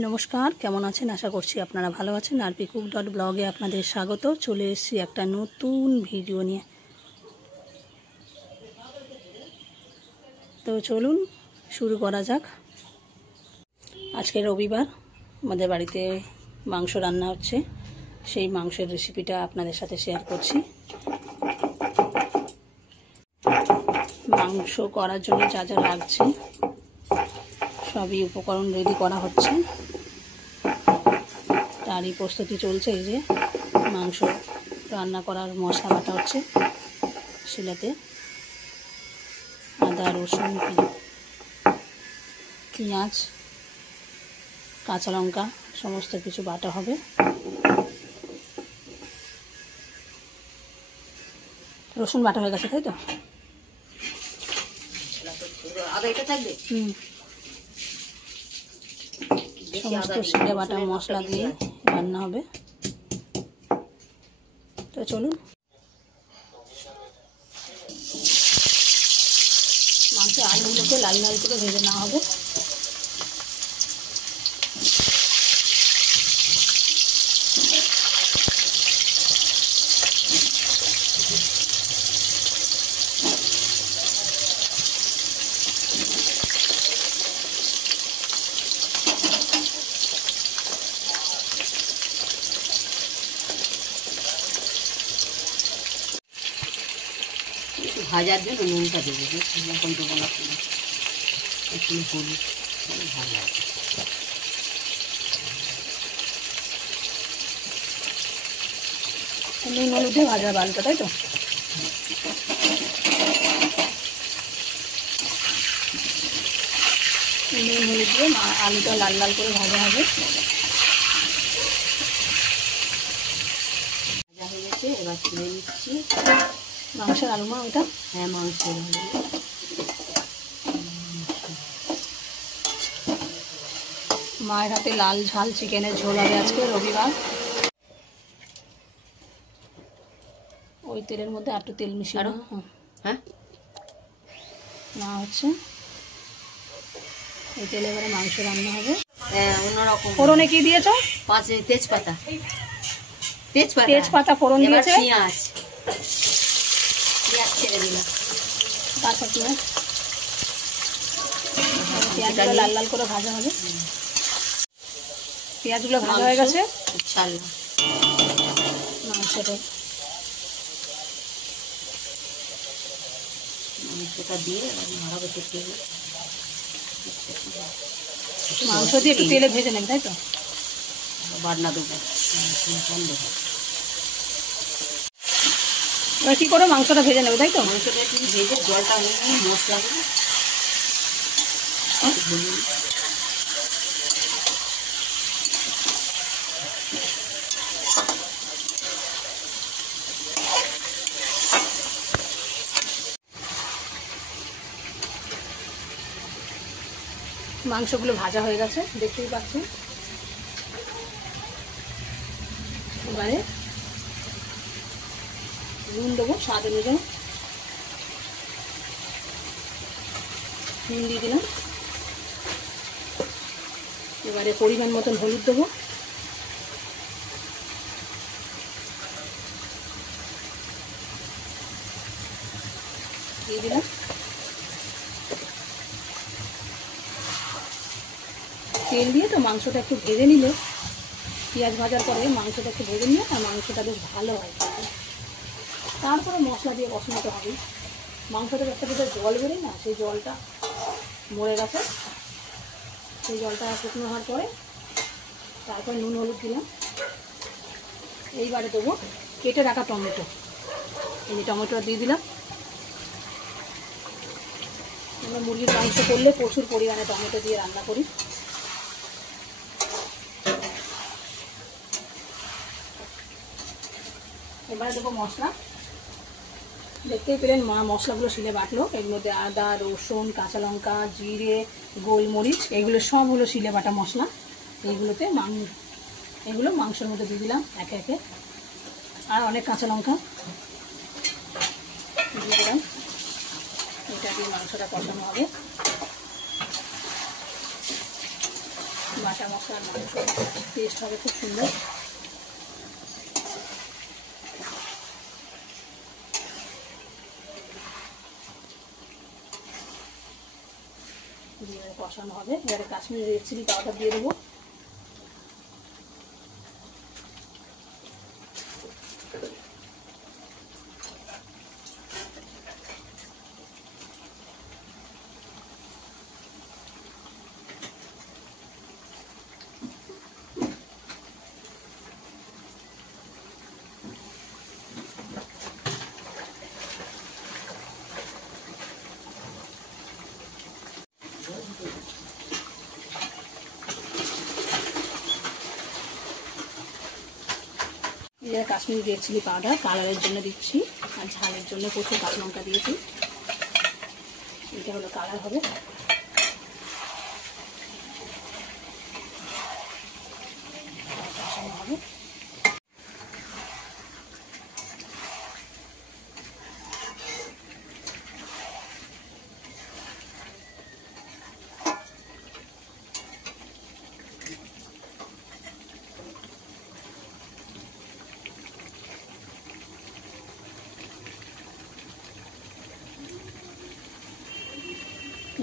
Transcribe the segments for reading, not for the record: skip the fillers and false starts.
নমস্কার, কেমন আছেন? আশা করছি আপনারা ভালো আছেন। rpcook.blog-এ আপনাদের স্বাগত। চলে এসেছি একটা নতুন ভিডিও নিয়ে। তো চলুন শুরু করা যাক। আজকে রবিবার, আমাদের বাড়িতে মাংস রান্না হচ্ছে। সেই মাংসের রেসিপিটা আপনাদের সাথে শেয়ার করছি। মাংস করার জন্য যা যা লাগছে সবই উপকরণ রেডি করা হচ্ছে, তারই প্রস্তুতি চলছে। এই যে মাংস রান্না করার মশলা বাটা হচ্ছে শিলাতে। আদা, রসুন, পেঁয়াজ, কাঁচা লঙ্কা সমস্ত কিছু বাটা হবে। রসুন বাটা হয়ে গেছে, তাই তো? সমস্ত শিলে বাটা মশলা দিয়ে রান্না হবে। তো চলুন, মাংসের আলুগুলোকে লাল লাল করে ভেজে নেওয়া হবে। ভাজার জন্য নুনটা দেবো, যখন দেবো না একটু হলুদ ভাজা নুন হলুদ দিয়ে ভাজা আলুটা, তাই তো? নুন হলুদ দিয়ে আলুটা লাল লাল করে ভাজা হবে। ভাজা হয়ে গেছে, এবার তুলে নিচ্ছি। মাংসের আলু মা ওটা? হ্যাঁ, মাংসের আলু। মায়ের হাতে লাল ঝাল চিকেনের ঝোল হবে আজকে, রবিবার। ওই তেলের মধ্যে আর একটু তেল মিশিয়ে দাও। হ্যাঁ, না হচ্ছে এই তেলে এবারে মাংস রান্না হবে। হ্যাঁ, অন্যরকম। ফোড়নে কি দিয়েছো? তেজপাতা তেজপাতা ফোড়ন দিয়েছে। পেঁয়াজ ছেড়ে দিলাম। কাঁচা পেঁয়াজ, পেঁয়াজগুলো লাল লাল করে ভাজা হবে। পেঁয়াজগুলো ভাজা হয়ে গেছে। ছাড়লাম মাংসটা দিয়ে নাড়াবো। মাংস দিয়ে একটু তেলে ভেজে নেবে, তাই তো? বাটনা দেবো। এবার কি করে মাংসটা ভেজে নেবে, তাই তো? মাংসটা একটু ভেজে জলটা হয়ে গেলে মশলা দেবো। মাংসগুলো ভাজা হয়ে গেছে, দেখতেই পাচ্ছেন। এবারে নুন দেবো স্বাদ অনুযায়ী। নুন দিয়ে দিলাম। এবারে পরিমাণ মতন হলুদ দেবো। দিয়ে দিলাম। তেল দিয়ে তো মাংসটা একটু ভেজে নিলে, পেঁয়াজ ভাজার পরে মাংসটা একটু ভেজে নিলে আর মাংসটা বেশ ভালো হয়। তারপরে মশলা দিয়ে কষাতে হবে। মাংসটার একটা যেটা জল বেরোয় না, সেই জলটা মরে গেছে। সেই জলটা শুকনো হওয়ার পরে তারপর নুন হলুদ দিলাম। এইবারে দেবো কেটে রাখা টমেটো। এই যে টমেটোটা দিয়ে দিলাম। আমরা মুরগির মাংস করলে প্রচুর পরিমাণে টমেটো দিয়ে রান্না করি। এবারে দেবো মশলা। দেখতেই পেলেন মা মশলাগুলো শিলে বাটলো। এর মধ্যে আদা, রসুন, কাঁচা লঙ্কা, জিরে, গোলমরিচ, এগুলো সব হলো শিলে বাটা মশলা। এগুলো মাংসের মধ্যে দিয়ে দিলাম একে একে। আর অনেক কাঁচা লঙ্কা দিয়ে দিলাম। এটা দিয়ে মাংসটা কষানো হবে। বাটা মশলা আর মাংস টেস্ট হবে খুব সুন্দর। দিয়ে কষানো হবে। এবারে কাশ্মীরি রেড চিলি পাউডার দিয়ে দেবো। এটা কাশ্মীরি রেড চিলি পাউডার কালারের জন্য দিচ্ছি, আর ঝালের জন্য প্রচুর কাঁচা লঙ্কা দিয়েছি। এটা হলো কালার হবে। হবে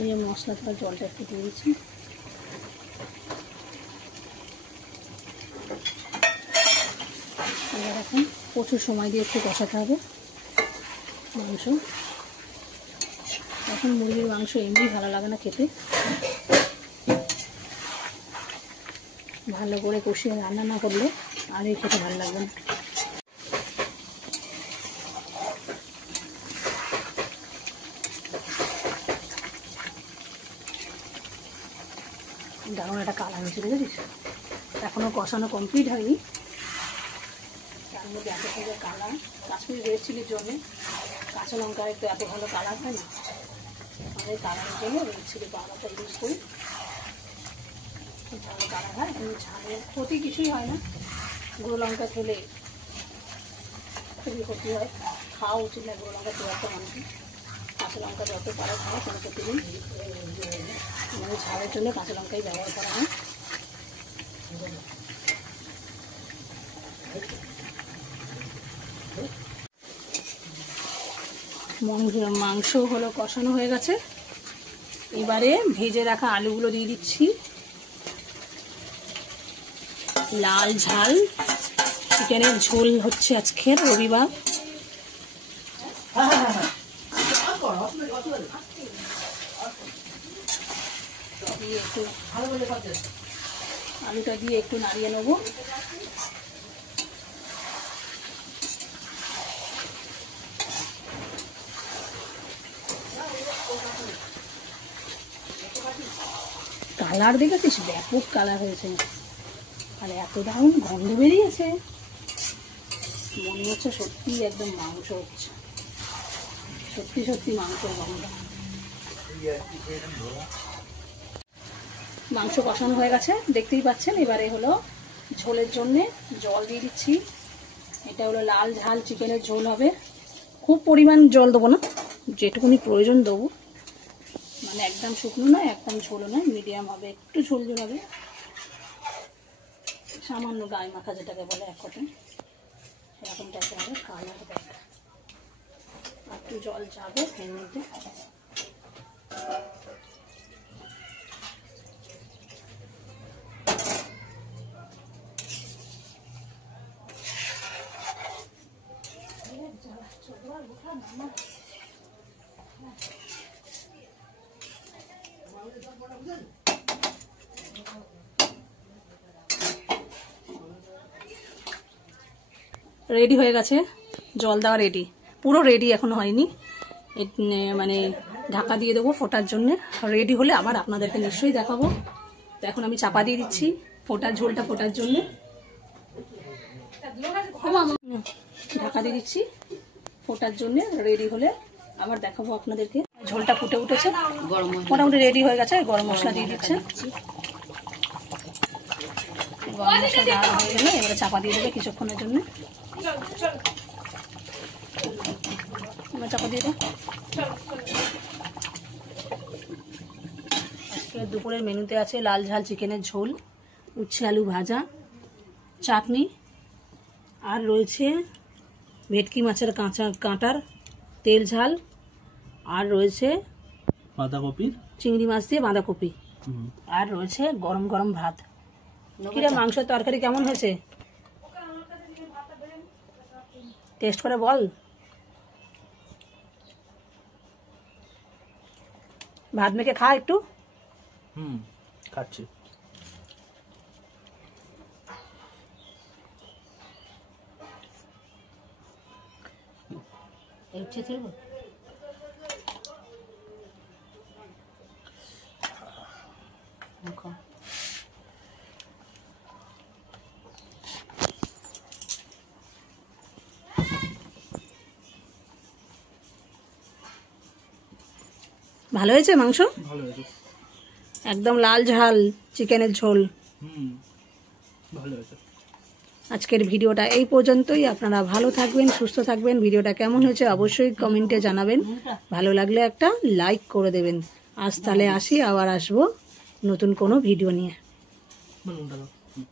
এই মশলা দেওয়ার জলটা একটু দিয়ে দিচ্ছি। এবার এখন প্রচুর সময় দিয়ে একটু কষাতে হবে মাংস। এখন মুরগির মাংস এমনি ভালো লাগে না খেতে, ভালো করে কষিয়ে রান্না না করলে আর এই খেতে ভালো লাগবে না। দারুণ একটা কালার হয়েছে, দেখেছিস? এখনও কষানো কমপ্লিট হয়নি, তার মধ্যে এত সুন্দর কালার। কাশ্মীরি রেড চিলির জন্যে কাঁচা লঙ্কার একটু এত ভালো কালার হয় না, আমাদের কালারের জন্য রেড চিলি পাউডারটা ইউজ করি, খুব ভালো কালার হয়। এমনি ঝালের ক্ষতি কিছুই হয় না, গুঁড়ো লঙ্কা খেলে খুবই ক্ষতি হয়, খাওয়া উচিত না গুঁড়ো লঙ্কা দেওয়ার তো মানুষের। কাঁচা লঙ্কা যত পারা খাওয়া কোনো ক্ষতি নেই, মানে ঝালের জন্য কাঁচা লঙ্কাই ব্যবহার করা হয়। মাংস হলো কষানো হয়ে গেছে, এবারে ভেজে রাখা আলুগুলো দিয়ে দিচ্ছি। লাল ঝাল চিকেনের ঝোল হচ্ছে আজকের রবিবার। আলুটা দিয়ে একটু নাড়িয়ে নেবো। কালার দেখেছিস? ব্যাপক কালার হয়েছে, আর এত দারুণ গন্ধ বেরিয়েছে, মনে হচ্ছে সত্যি একদম মাংস হচ্ছে, সত্যি সত্যি মাংসের গন্ধ। মাংস কষানো হয়ে গেছে দেখতেই পাচ্ছেন। এবারে হলো ঝোলের জন্যে জল দিয়ে দিচ্ছি। এটা হলো লাল ঝাল চিকেনের ঝোল হবে, খুব পরিমাণ জল দেবো না, যেটুকুনি প্রয়োজন দেবো, মানে একদম শুকনো নয় একদম ঝোলও নয়, মিডিয়াম হবে, একটু ঝোল ঝোল হবে, সামান্য গায়ে মাখা যেটাকে বলে এক কথায় সেরকম টাইপের হবে। কালার হবে, একটু জল যাবে এর মধ্যে। রেডি হয়ে গেছে, জল দেওয়া রেডি, পুরো রেডি এখনো হয়নি, মানে ঢাকা দিয়ে দেবো ফোটার জন্য। রেডি হলে আবার আপনাদেরকে নিশ্চয়ই দেখাবো। তো এখন আমি চাপা দিয়ে দিচ্ছি ফোটার ঝোলটা ফোটার জন্য, ঢাকা দিয়ে দিচ্ছি ফোটার জন্য। রেডি হলে আবার দেখাবো আপনাদেরকে। ঝোলটা ফুটে উঠেছে, মোটামুটি রেডি হয়ে গেছে। গরম মশলা দিয়ে দিচ্ছে, গরম মশলা দেওয়া হয়ে গেলে এবারে চাপা দিয়ে দেবে কিছুক্ষণের জন্য। চাপা দিয়ে দেবো। আজকে দুপুরের মেনুতে আছে লাল ঝাল চিকেনের ঝোল, উচ্ছে আলু ভাজা, চাটনি, আর রয়েছে ভেটকি মাছের কাঁটার তেল ঝাল, আর রয়েছে বাঁধাকপির চিংড়ি মাছ দিয়ে বাঁধাকপি, আর রয়েছে গরম গরম ভাত। কিরে মাংসের তরকারি কেমন হয়েছে? টেস্ট করে বল। ভাত মেখে খা একটু। খাচ্ছি। ভালো হয়েছে মাংস? ভালো হয়েছে। একদম লাল ঝাল চিকেনের ঝোল। ভালো হয়েছে। আজকের ভিডিওটা এই পর্যন্তই। আপনারা ভালো থাকবেন, সুস্থ থাকবেন। ভিডিওটা কেমন হয়েছে অবশ্যই কমেন্টে জানাবেন। ভালো লাগলে একটা লাইক করে দেবেন। আজ তাহলে আসি, আবার আসবো নতুন কোনো ভিডিও নিয়ে।